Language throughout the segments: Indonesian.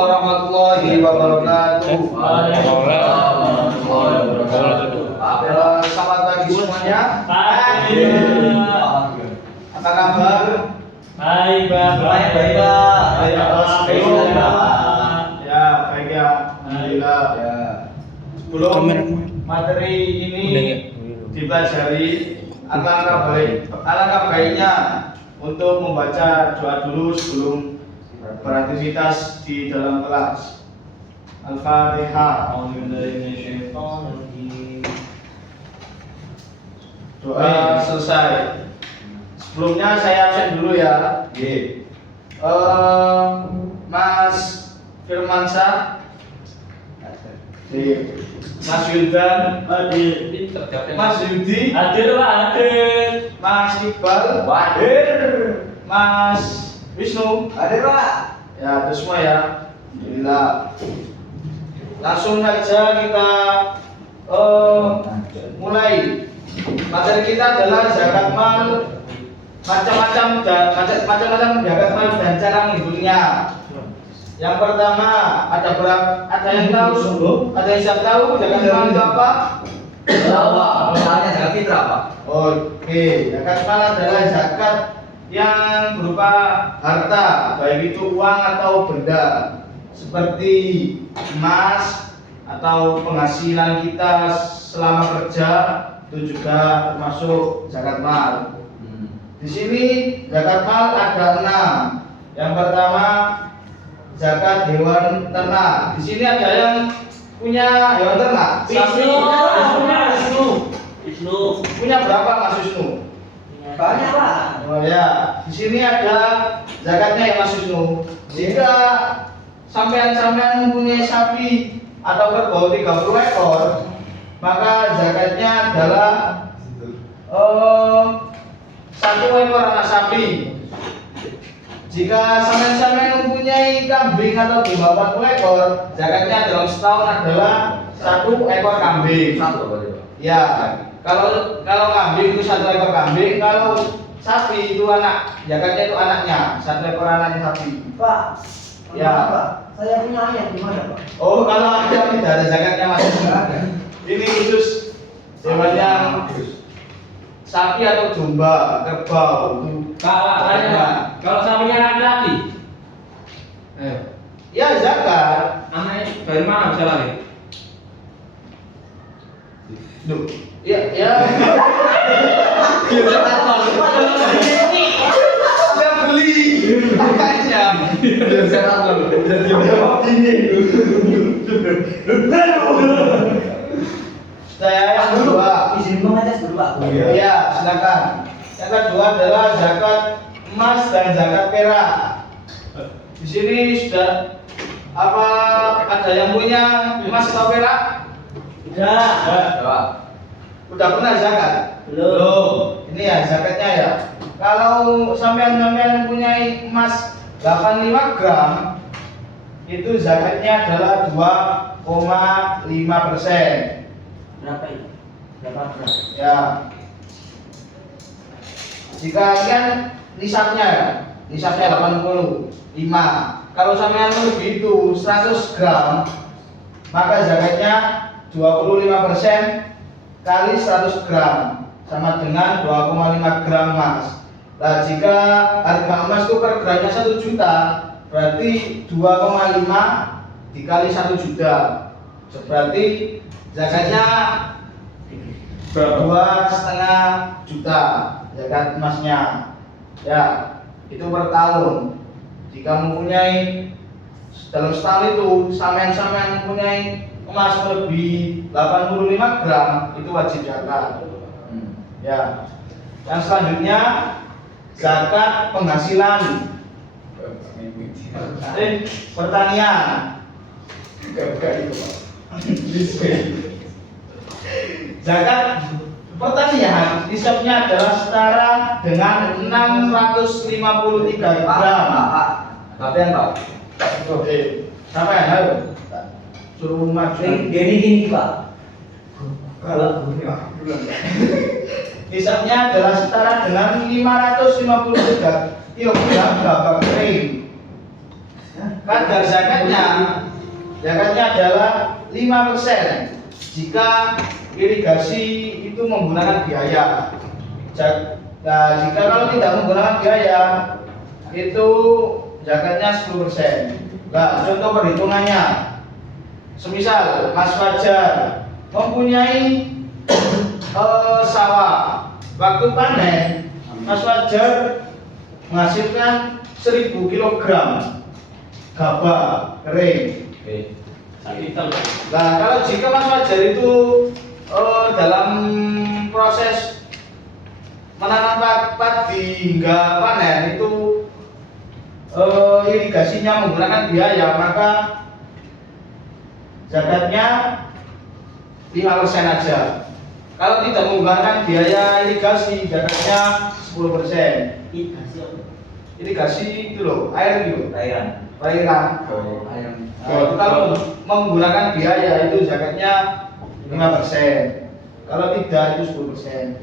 warahmatullahi wabarakatuh. Selamat pagi semuanya. Apa kabar? Baik, Pak. Ya, baik ya. Alhamdulillah. Ya. Sebelum materi ini dipelajari, alangkah baiknya untuk membaca doa dulu sebelum beraktivitas di dalam kelas. Al-Fatihah. Doa selesai. Sebelumnya saya absen dulu ya. Mas Firmansyah, Mas Wildan, Mas Yudi, Hadir, Pak, hadir. Mas Iqbal, Mas Wisnu, Hadir, Pak. ya itu semua ya. Alhamdulillah. Langsung saja kita mulai. Materi kita adalah zakat mal, macam-macam zakat mal dan cara menghitungnya. Yang pertama ada yang tahu? Ada yang siap tahu zakat mal itu apa? Tahu, Pak. Misalnya zakat fitrah, Pak. Oke, zakat mal adalah zakat yang berupa harta, baik itu uang atau benda, seperti emas atau penghasilan kita selama kerja, itu juga termasuk zakat mal. Di sini zakat mal ada 6. Yang pertama zakat hewan ternak. Di sini ada yang punya hewan ternak. Wisnu. Punya berapa Mas Wisnu? Banyak, Pak. Oh ya, di sini ada zakatnya ya Mas Wisnu. Jika sampean mempunyai sapi atau kerbau 30 ekor, maka zakatnya adalah 1 ekor anak sapi. Jika sampean mempunyai kambing atau domba 40 ekor, zakatnya dalam setahun adalah 1 ekor kambing. Satu, Pak. Ya, kalau kambing itu 1 ekor kambing, kalau sapi itu zakatnya itu anaknya, 1 ekor anaknya sapi. Pak. Ya. Pak. Saya punya ayam gimana, Pak? Oh, kalau ada tidak ada zakatnya Mas. Ini khusus hewan yang sapi atau domba, kerbau itu. Pak, tanya, Pak. Kalau sapinya laki-laki? Ya zakat. Anaknya dari mana bisa lari? Duh, ya. Saya beli. Makanya. Saya yang kedua. Izin mengajas dulu, Pak. Ya, silakan. Yang kedua adalah zakat emas dan zakat perak. Di sini sudah ada yang punya emas atau perak? Udah pernah zakat? Belum. Ini ya zakatnya ya. Kalau sampean mempunyai emas 85 gram, itu zakatnya adalah 2,5%. Berapa ini? Berapa gram? Ya. Jika kan nisabnya 85. Kalau sampean lebih itu 100 gram, maka zakatnya 25% kali 100 gram sama dengan 2,5 gram emas. Nah, jika harga emas itu per gramnya 1 juta, berarti 2,5 dikali 1 juta. Berarti zakatnya 2,5 juta zakat emasnya. Ya, itu per tahun. Jika mempunyai dalam setahun itu sampean mempunyai emas lebih 85 gram, itu wajib zakat. Ya. Yang selanjutnya zakat penghasilan. Pertanian. Zakat pertanian nisabnya adalah setara dengan 653 gram. Kapan, Pak? Sampai halo. Suruh maju. Gini, Pak. Kalau Nisabnya adalah setara dengan 553 kilogram gabah kering. Kadar zakatnya adalah 5% jika irigasi itu menggunakan biaya. Nah, jika kalau tidak menggunakan biaya itu zakatnya 10%. Nah, contoh perhitungannya. Semisal Mas Fajar mempunyai sawah, waktu panen Mas Fajar menghasilkan 1000 kg gabah kering. Nah, kalau jika Mas Fajar itu dalam proses menanam padi hingga panen itu irigasinya menggunakan biaya, maka zakatnya 5% aja. Kalau tidak menggunakan biaya irigasi, zakatnya 10%. Irigasi itu loh, air gitu. Perairan. Nah, kalau menggunakan biaya itu zakatnya 5%. Kalau tidak itu 10%.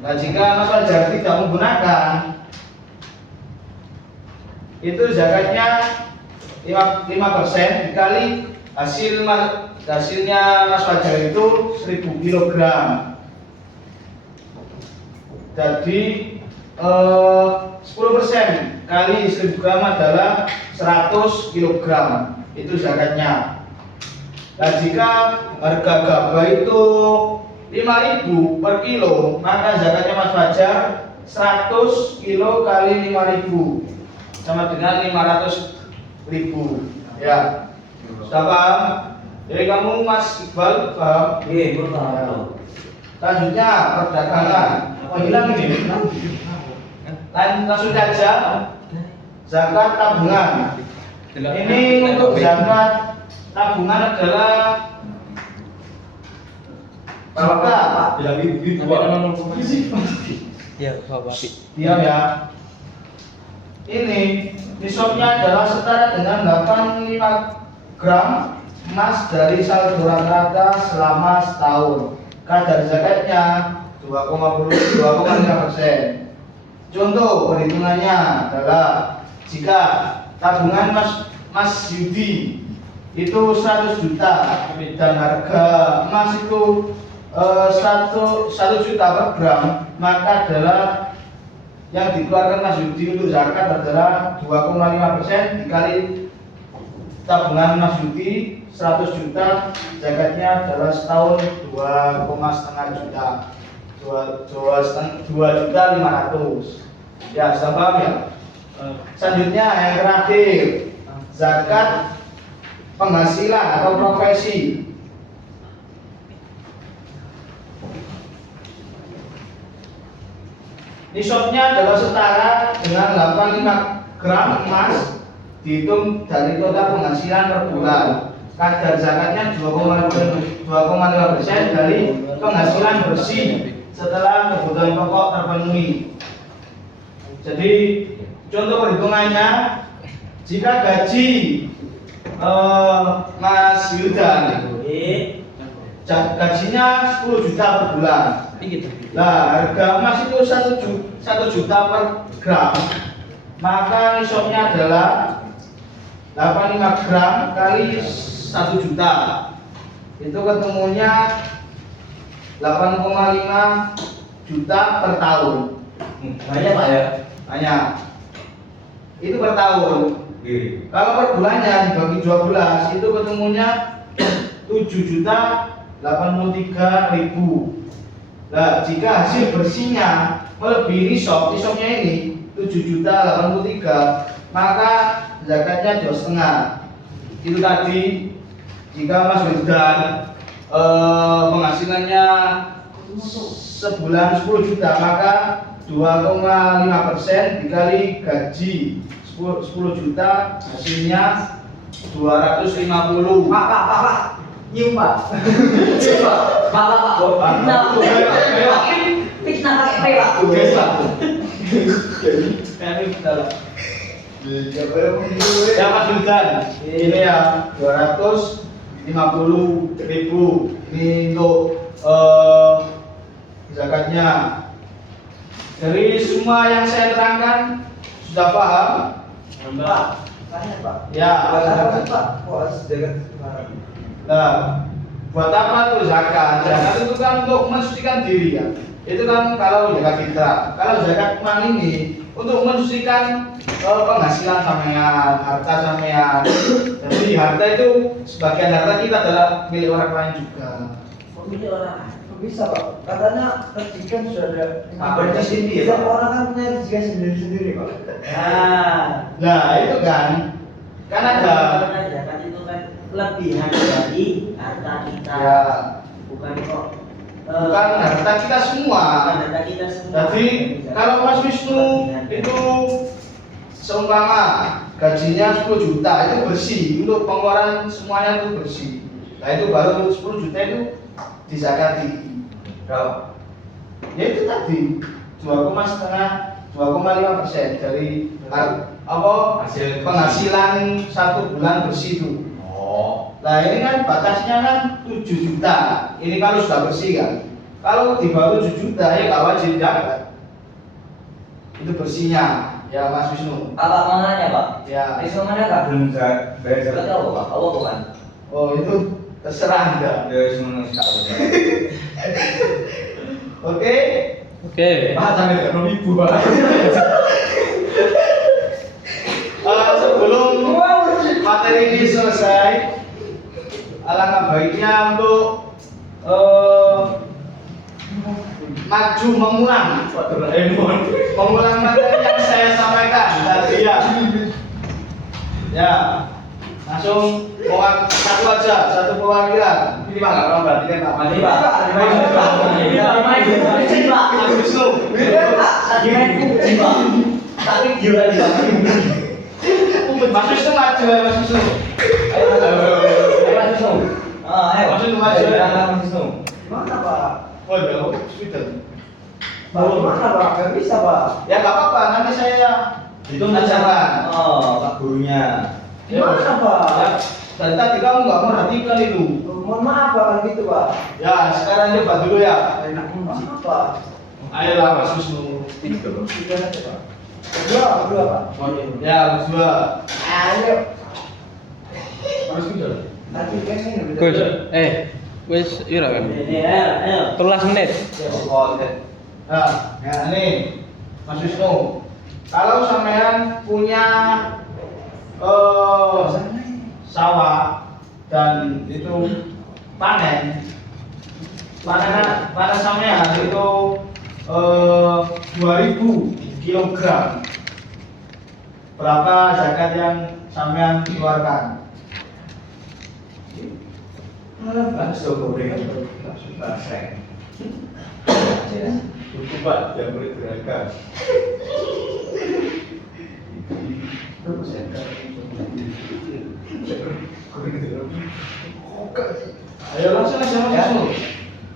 Nah, jika Mas Fajar tidak menggunakan itu zakatnya 5% dikali hasilnya Mas Fajar itu 1000 kg. Jadi 10% kali 1000 gram adalah 100 kg. Itu zakatnya. Nah, jika harga gabah itu 5.000 per kilo, maka zakatnya Mas Fajar 100 kilo kali 5.000 sama dengan 500.000. Ya. Sudah paham? Jadi kamu Mas Iqbal paham? Iya, paham. Selanjutnya perdagangan. Oh, hilang ini. Langsung saja. Zakat tabungan. Ini untuk zakat tabungan adalah berapa? Ya, Bapak. Diam ya. Ini nisabnya adalah setara dengan 85 gram emas dari saldo rata-rata selama setahun. Kadar zakatnya 2,5%. Contoh perhitungannya adalah jika tabungan Mas Yudi itu 100 juta dan harga emas itu 1 juta per gram, maka adalah yang dikeluarkan Mas Yudi untuk zakat adalah 2,5% dikali tabungan Mas Yudi 100 juta, zakatnya adalah setahun 2,5 juta. 2.500.000. Ya, sudah paham ya? Selanjutnya yang terakhir, zakat penghasilan atau profesi. Nisabnya adalah setara dengan 85 gram emas dihitung dari total penghasilan per bulan. Kadar zakatnya 2,5% dari penghasilan bersih setelah kebutuhan pokok terpenuhi. Jadi contoh perhitungannya, jika gaji Mas Yudan gajinya 10 juta per bulan. Nah, harga emas itu 1 juta per gram, maka nisabnya adalah 85 gram kali 1 juta. Itu ketemunya 8,5 juta per tahun. Banyak Pak ya? Banyak. Itu per tahun. Kalau per bulannya dibagi 12 itu ketemunya 7.083.000. Nah, jika hasil bersihnya melebihi nisabnya ini 7.083, maka zakatnya 2,5. Itu tadi jika Mas Wildan penghasilannya sebulan 10 juta, maka 2,5% dikali gaji 10 juta, hasilnya 250. Pak. Nyium Pak. Pak. Fitnah pakai P Pak. Guys, Pak. Kami kita lah. Ya Mas Wildan, ini ya 250.000. Ini untuk zakatnya. Dari semua yang saya terangkan sudah paham? Pak, Saya Pak. Ya, Buat apa silakan. sih, Pak? Kok zakat kemarin? Nah, buat apa tuh zakat? Zakat itu kan untuk mensucikan diri ya. Itu kan kalau zakat fitrah. Kalau zakat mal ini untuk mensucikan penghasilan sampean, harta sampean. Jadi harta itu sebagian harta kita adalah milik orang lain juga. Pemilik orang. Kok bisa Pak? Katanya rezekikan sudah ada. Apa di sini ya, Setiap Pak? orang kan punya rezeki sendiri-sendiri Pak. Nah, itu kan ada zakat itu kan kelebihan dari harta kita, ya, bukan kok bukan harta kita semua. bukan harta kita semua. Jadi kalau Mas Wisnu itu seumpama gajinya 10 juta itu bersih, untuk pengeluaran semuanya itu bersih. Nah itu baru 10 juta itu dizakati. Kalau ya itu tadi 2,5% dari Hasil penghasilan 1 bulan bersih itu. Oh. Nah ini kan batasnya kan 7 juta. Ini kalau sudah bersih kan. Kalau di bawah 7 juta ya nggak wajib zakat. Itu bersihnya ya Mas Wisnu. Apa mananya Pak? Ya. Itu mana Kak? Belum bayar Zakat zakat. apa Pak? Allah bukan. Oh itu terserah Anda. Ya semua nggak tahu. Oke. Oke. Pak sampai dengan ibu Pak. Sebelum materi ini selesai, alangkah baiknya untuk maju mengulang materi yang saya sampaikan tadi ya. Ya, langsung satu aja, satu perwakilan. Ini Pak, nggak mau berarti kan Pak. Ini Pak. Ini Pak. Mas Wisnu. Lagi main kucing Pak. Tapi gila di Pak. Mas Wisnu maju ya Mas Wisnu. Ayo Mas Wisnu. Ayo. Mas Wisnu maju ya. Mas Wisnu. Mana Pak? Waduh, sudah. Mana Pak? Gak bisa Pak. Ya nggak apa-apa, nanti saya Hitung ajaran. Oh, Pak gurunya. Gimana Pak? Ya, dari tadi kamu nggak merhatikan itu. Mohon maaf Pak kalau gitu Pak. Ya, sekarang coba dulu ya. Enak banget Pak. Ayolah Mas Wisnu. Tiga aja Pak. Berdua Pak. Ya, berdua. Ayo. Mas Wisnu. Nanti kan ini udah. Gus, wis ira kan? Ayo. 13 menit. Nah, ya ini Mas Wisnu. Kalau sampean punya sawah dan itu panen sampean itu 2000 kilogram. Berapa zakat yang sampean keluarkan? Bakso goreng. Basreng. Cukup Pak, yang boleh beragam. Ayo langsung aja Mas Wisnu.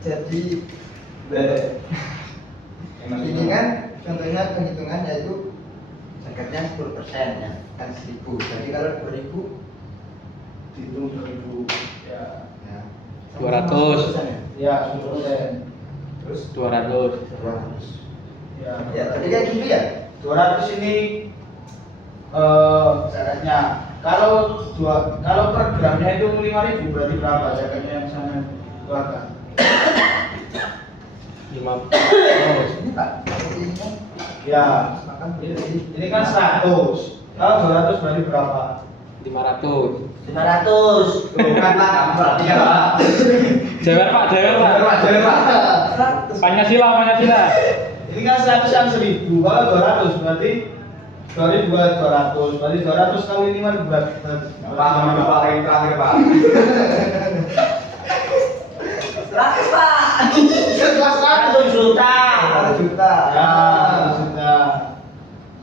Jadi ini kan contohnya penghitungannya itu zakatnya 10% ya, kan 1000. Jadi kalau 2000 Dihitung 2000 ya. ya. 200. Ya, 10%. Terus 200. 200. Ya. Ya, tadi kayak gitu ya. 200 ini zakatnya. Kalau per gramnya itu 5.000 berarti berapa zakatnya yang sana keluarkan? 50. Ini Pak, ini kan Ya, makan ini kan 100. Kalau 200 berarti berapa? 500. 500. Bukan Pak, kamu berarti ya Pak. Jewer Pak, jewer Pak. Pancasila, Pancasila. Ini kan 100 yang 1000. Kalau 200 berarti 2000 buat 200. Berarti 200 kali 5 berarti Pak, mau Pak yang terakhir Pak. 100 Pak. Setelah 1 juta. 1 juta. Ya, sudah.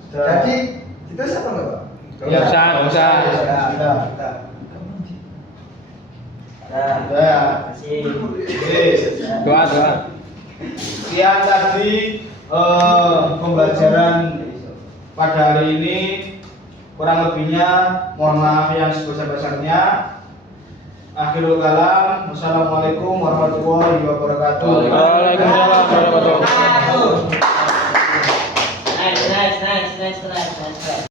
Jadi itu siapa enggak Pak? Ya, Bisa, bisa. Sudah. Nah, Sudah. masih. Doa, doa. Sekian tadi pembelajaran pada hari ini, kurang lebihnya mohon maaf yang sebesar-besarnya. Akhirul kalam, wassalamualaikum warahmatullahi wabarakatuh. Waalaikumsalam warahmatullahi wabarakatuh.